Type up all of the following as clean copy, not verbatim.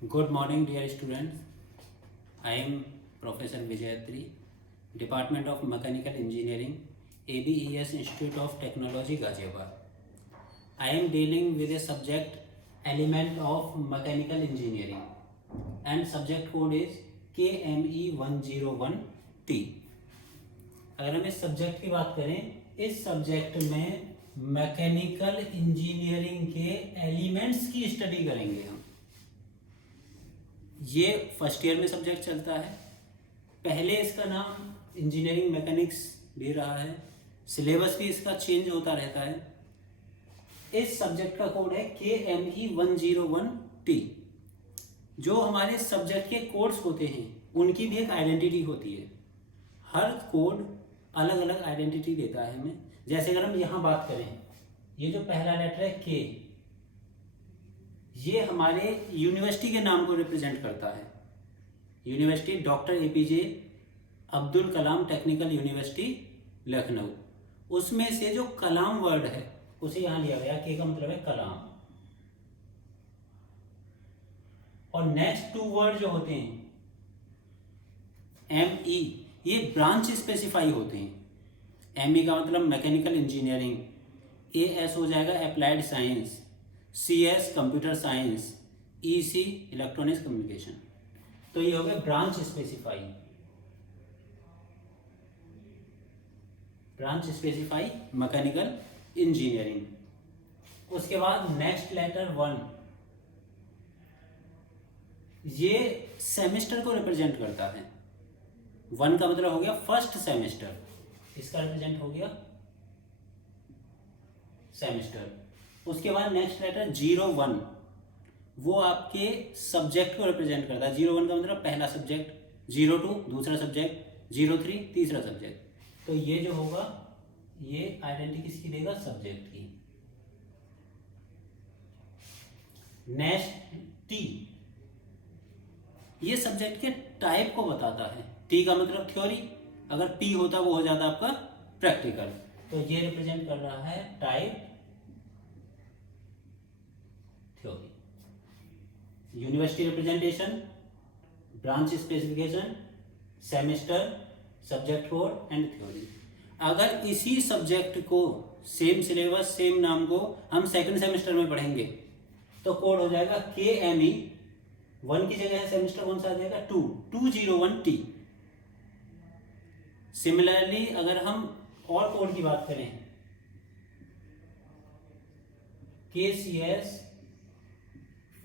Good morning, dear students. I am Professor Vijayatri, Department of Mechanical Engineering, ABES Institute of Technology, Ghaziabad. I am dealing with a subject element of mechanical engineering and subject code is KME101T. अगर हम इस subject की बात करें, इस subject में mechanical engineering के elements की स्टडी करेंगे हम। ये फर्स्ट ईयर में सब्जेक्ट चलता है। पहले इसका नाम इंजीनियरिंग मैकेनिक्स भी रहा है, सिलेबस भी इसका चेंज होता रहता है। इस सब्जेक्ट का कोड है KME101T। जो हमारे सब्जेक्ट के कोड्स होते हैं उनकी भी एक आइडेंटिटी होती है। हर कोड अलग अलग आइडेंटिटी देता है हमें। जैसे अगर हम यहाँ बात करें, ये जो पहला लेटर है K, ये हमारे यूनिवर्सिटी के नाम को रिप्रेजेंट करता है। University doctor APJ Abdul Kalam technical university Lucknow. उसमें से जो कलाम वर्ड है उसे यहाँ लिया गया। K का मतलब है कलाम। और नेक्स्ट टू वर्ड जो होते हैं ME, ये ब्रांच स्पेसिफाई होते हैं। ME का मतलब मैकेनिकल इंजीनियरिंग, AS हो जाएगा applied science, CS computer science, EC electronics communication. तो ये हो गया branch specify. Branch specify mechanical engineering. उसके बाद नेक्स्ट लेटर 1, ये सेमेस्टर को रिप्रेजेंट करता है। 1 का मतलब हो गया फर्स्ट सेमेस्टर, इसका रिप्रेजेंट हो गया सेमेस्टर। उसके बाद नेक्स्ट लेटर 01, वो आपके सब्जेक्ट को रिप्रेजेंट करता है। 01 का मतलब पहला सब्जेक्ट, 02 दूसरा सब्जेक्ट, 03 तीसरा सब्जेक्ट। तो ये जो होगा ये आइडेंटिटी किसकी देगा? सब्जेक्ट की। नेक्स्ट T, ये सब्जेक्ट के टाइप को बताता है। T का मतलब थ्योरी, अगर P होता वो हो जाता आपका प्रैक्टिकल। तो ये रिप्रेजेंट कर रहा है type theory. University representation, branch specification, semester, subject code and theory. अगर इसी सब्जेक्ट को सेम सिलेबस सेम नाम को हम सेकंड सेमेस्टर में पढ़ेंगे तो कोड हो जाएगा KME। 1 की जगह है सेमेस्टर कौन सा आ जाएगा? 201T। सिमिलरली अगर हम और कोड की बात करें, KCS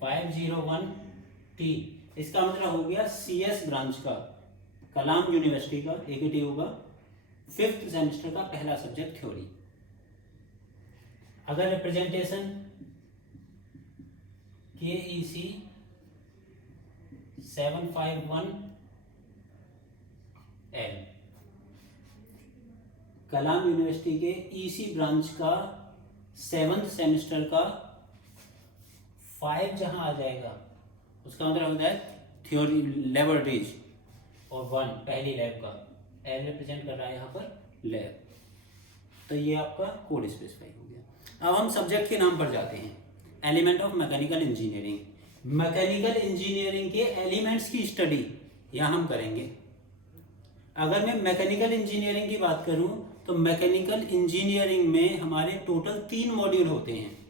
501T, इसका मतलब हो गया CS ब्रांच का, कलाम यूनिवर्सिटी का, AKT होगा, 5th सेमेस्टर का पहला सब्जेक्ट थ्योरी। अगर रिप्रेजेंटेशन KEC 751L, कलाम यूनिवर्सिटी के EC ब्रांच का 7th सेमेस्टर का 5 जहां आ जाएगा उसका मतलब होता है थ्योरी लेबोरेटरीज, और 1 पहली लैब का, L रिप्रेजेंट कर रहा है यहाँ पर लैब। तो ये आपका कोड स्पेसिफाई हो गया। अब हम सब्जेक्ट के नाम पर जाते हैं। Element of mechanical engineering. Mechanical engineering के एलिमेंट्स की स्टडी यहाँ हम करेंगे। अगर मैं मैकेनिकल इंजीनियरिंग की बात करूं तो मैकेनिकल इंजीनियरिंग में हमारे टोटल 3 मॉड्यूल होते हैं।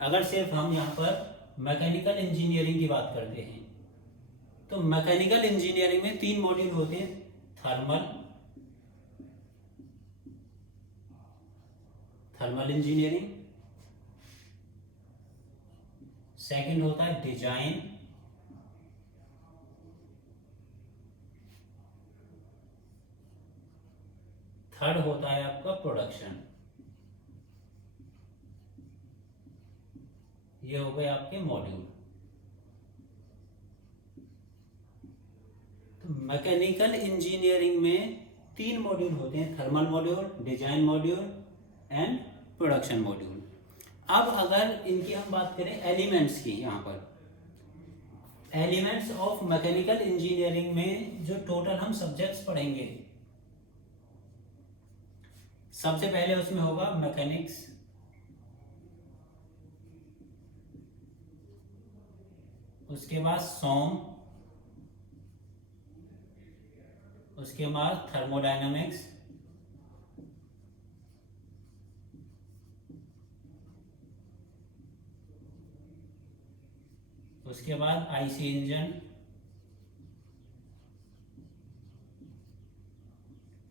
अगर सिर्फ हम यहाँ पर मैकेनिकल इंजीनियरिंग की बात करते हैं तो मैकेनिकल इंजीनियरिंग में 3 मॉड्यूल होते हैं। थर्मल इंजीनियरिंग, सेकंड होता है डिजाइन, थर्ड होता है आपका प्रोडक्शन। ये हो गए आपके मॉड्यूल। तो मैकेनिकल इंजीनियरिंग में 3 मॉड्यूल होते हैं, thermal module, design module and production module. अब अगर इनकी हम बात करें एलिमेंट्स की, यहाँ पर एलिमेंट्स ऑफ मैकेनिकल इंजीनियरिंग में जो टोटल हम सब्जेक्ट्स पढ़ेंगे, सबसे पहले उसमें होगा मैकेनिक्स, उसके बाद सोम, उसके बाद थर्मोडायनामिक्स, उसके बाद आईसी इंजन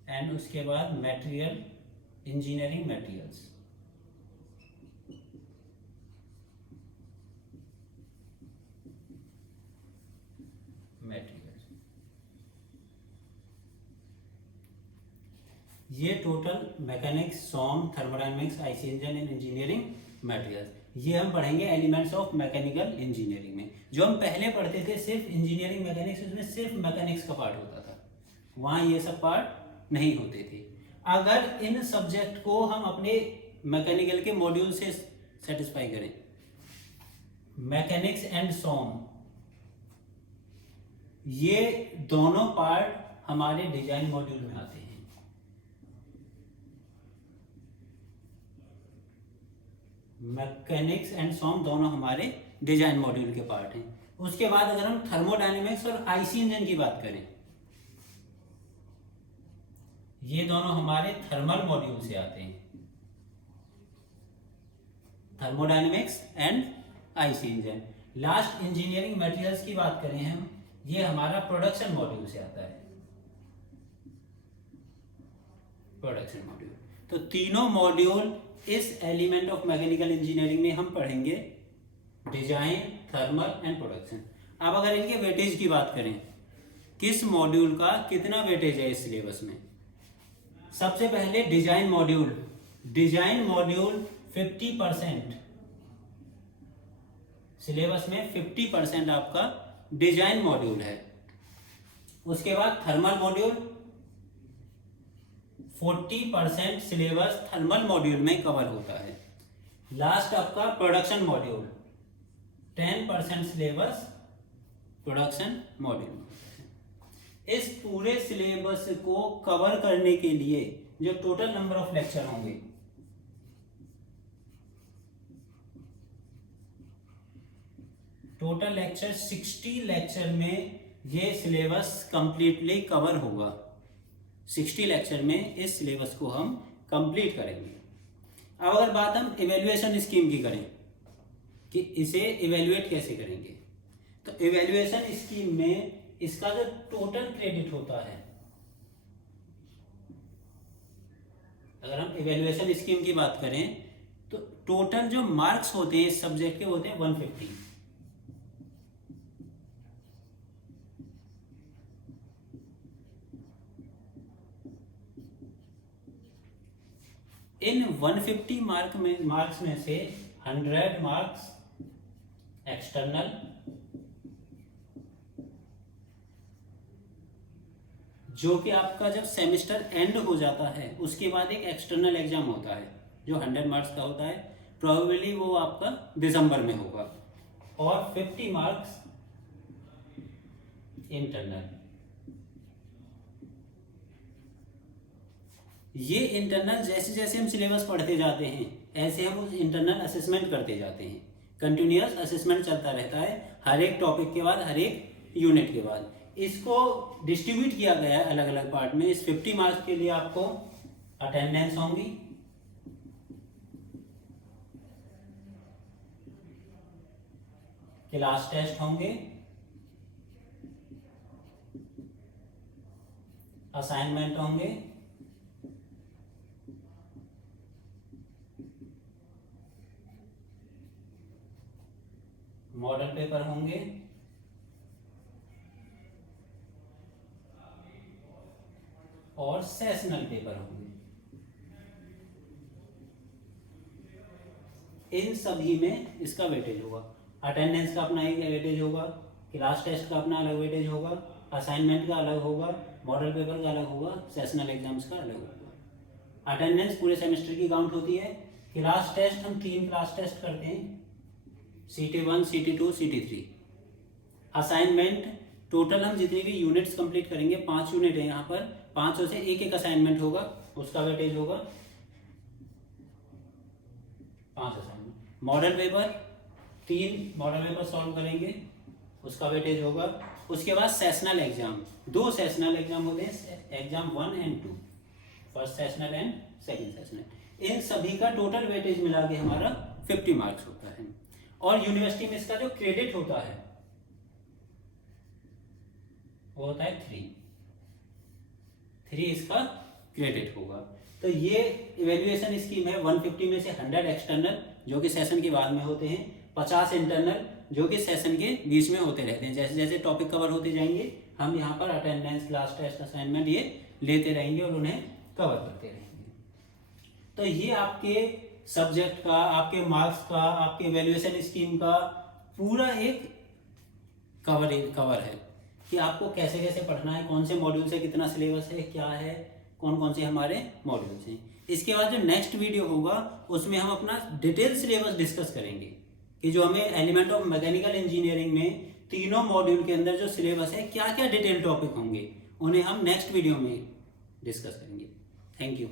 एंड उसके बाद मटेरियल इंजीनियरिंग मटेरियल्स। ये total mechanics, SOM, thermodynamics, IC engine and engineering materials, ये हम पढ़ेंगे एलिमेंट्स ऑफ मैकेनिकल इंजीनियरिंग में। जो हम पहले पढ़ते थे सिर्फ इंजीनियरिंग मैकेनिक्स, उसमें सिर्फ मैकेनिक्स का पार्ट होता था, वहाँ ये सब पार्ट नहीं होते थे। अगर इन सब्जेक्ट को हम अपने मैकेनिकल के मॉड्यूल से सेटिस्फाई करें, मैकेनिक्स एंड सॉम, ये दोनों पार्ट हमारे डिजाइन मॉड्यूल में आते हैं। मैकेनिक्स एंड सॉम दोनों हमारे डिजाइन मॉड्यूल के पार्ट हैं। उसके बाद अगर हम थर्मोडायनेमिक्स और आईसी इंजन की बात करें, ये दोनों हमारे थर्मल मॉड्यूल से आते हैं। Thermodynamics and IC engine. Last engineering materials की बात करें हम, ये हमारा प्रोडक्शन मॉड्यूल से आता है। Production module. तो तीनों मॉड्यूल इस एलिमेंट ऑफ मैकेनिकल इंजीनियरिंग में हम पढ़ेंगे, डिजाइन, थर्मल एंड प्रोडक्शन। अब अगर इनके वेटेज की बात करें, किस मॉड्यूल का कितना वेटेज है इस सिलेबस में? सबसे पहले design module. Design module 50%, syllabus में 50% आपका डिजाइन मॉड्यूल है। उसके बाद thermal module, 40% syllabus thermal module में कवर होता है। लास्ट आपका production module, 10% syllabus production module में। इस पूरे सिलेबस को कवर करने के लिए जो टोटल नंबर ऑफ लेक्चर होंगे, टोटल लेक्चर 60 लेक्चर में ये सिलेबस कंप्लीटली कवर होगा। 60 लेक्चर में इस सिलेबस को हम कंप्लीट करेंगे। अब अगर बात हम इवैल्यूएशन स्कीम की करें कि इसे इवैल्यूएट कैसे करेंगे, तो इवैल्यूएशन स्कीम में इसका जो टोटल क्रेडिट होता है, अगर हम इवैल्यूएशन स्कीम की बात करें तो टोटल जो मार्क्स होते हैं इस सब्जेक्ट के होते हैं 150। इन 150 मार्क्स में से 100 मार्क्स एक्सटर्नल, जो कि आपका जब सेमेस्टर एंड हो जाता है उसके बाद एक एक्सटर्नल एग्जाम होता है जो 100 मार्क्स का होता है, प्रोबेबली वो आपका दिसंबर में होगा, और 50 मार्क्स इंटरनल। ये इंटरनल जैसे जैसे हम सिलेबस पढ़ते जाते हैं ऐसे हम उस इंटरनल असेसमेंट करते जाते हैं। कंटिन्यूअस असेसमेंट चलता रहता है हर एक टॉपिक के बाद, हर एक यूनिट के बाद। इसको डिस्ट्रीब्यूट किया गया है अलग अलग पार्ट में। इस 50 मार्क्स के लिए आपको अटेंडेंस होंगी, क्लास टेस्ट होंगे, असाइनमेंट होंगे, मॉडल पेपर होंगे, और सेशनल पेपर होंगे। इन सभी में इसका वेटेज होगा। अटेंडेंस का अपना एक वेटेज होगा, क्लास टेस्ट का अपना अलग वेटेज होगा, असाइनमेंट का अलग होगा, मॉडल पेपर का अलग होगा, सेशनल एग्जाम्स का अलग होगा। अटेंडेंस पूरे सेमेस्टर की काउंट होती है। क्लास टेस्ट हम 3 क्लास टेस्ट करते हैं, CT1, CT2, CT3। Assignment total हम जितनी भी यूनिट्स कंप्लीट करेंगे, 5 यूनिट है यहाँ पर, 5 से एक असाइनमेंट होगा, उसका वेटेज होगा 5 assignment. Model paper 3 model paper solve करेंगे, उसका वेटेज होगा। उसके बाद सेशनल एग्जाम, 2 सेशनल एग्जाम होते हैं, एग्जाम 1 और 2, first sessional and second sessional. इन सभी का टोटल वेटेज मिला के हमारा 50 मार्क्स होता है। और यूनिवर्सिटी में इसका जो क्रेडिट होता है वो होता है 3 इसका क्रेडिट होगा। तो ये इवेल्युएशन स्कीम है। 150 में से 100 एक्सटर्नल जो कि सेशन के बाद में होते हैं, 50 इंटरनल जो कि सेशन के बीच में होते रहते हैं। जैसे जैसे टॉपिक कवर होते जाएंगे हम यहाँ पर अटेंडेंस, क्लास टेस्ट, असाइनमेंट ये लेते रहेंगे और उन्हें कवर करते रहेंगे। तो ये आपके सब्जेक्ट का, आपके मार्क्स का, आपके इवेल्युएशन स्कीम का पूरा एक कवर है कि आपको कैसे कैसे पढ़ना है, कौन से मॉड्यूल से कितना सिलेबस है, क्या है, कौन कौन से हमारे मॉड्यूल्स हैं। इसके बाद जो नेक्स्ट वीडियो होगा उसमें हम अपना डिटेल सिलेबस डिस्कस करेंगे कि जो हमें एलिमेंट ऑफ मैकेनिकल इंजीनियरिंग में तीनों मॉड्यूल के अंदर जो सिलेबस है, क्या क्या डिटेल टॉपिक होंगे, उन्हें हम नेक्स्ट वीडियो में डिस्कस करेंगे। Thank you.